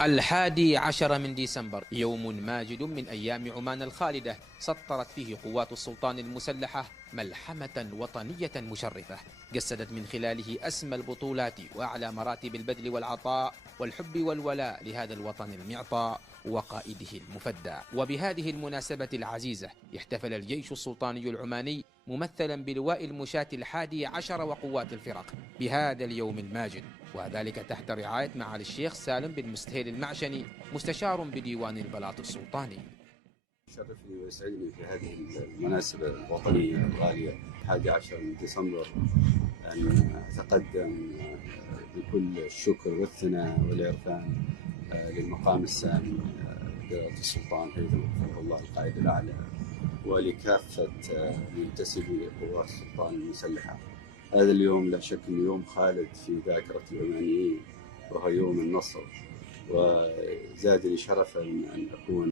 11 من ديسمبر يوم ماجد من أيام عمان الخالدة، سطرت فيه قوات السلطان المسلحة ملحمة وطنية مشرفة، جسدت من خلاله أسمى البطولات وأعلى مراتب البذل والعطاء والحب والولاء لهذا الوطن المعطاء وقائده المفدى. وبهذه المناسبة العزيزة احتفل الجيش السلطاني العماني ممثلا بلواء المشاة 11 وقوات الفرق بهذا اليوم الماجد، وذلك تحت رعاية معالي الشيخ سالم بن مستهيل المعشني مستشار بديوان البلاط السلطاني. يشرفني ويسعدني في هذه المناسبة الوطنية الغالية 11 من ديسمبر أن أتقدم بكل الشكر والثناء والعرفان للمقام السامي جلالة السلطان حفظه الله القائد الأعلى، ولكافة منتسبي قوات السلطان المسلحة. هذا اليوم لا شك أنه يوم خالد في ذاكرة العمانيين، وهو يوم النصر، وزادني شرفا أن أكون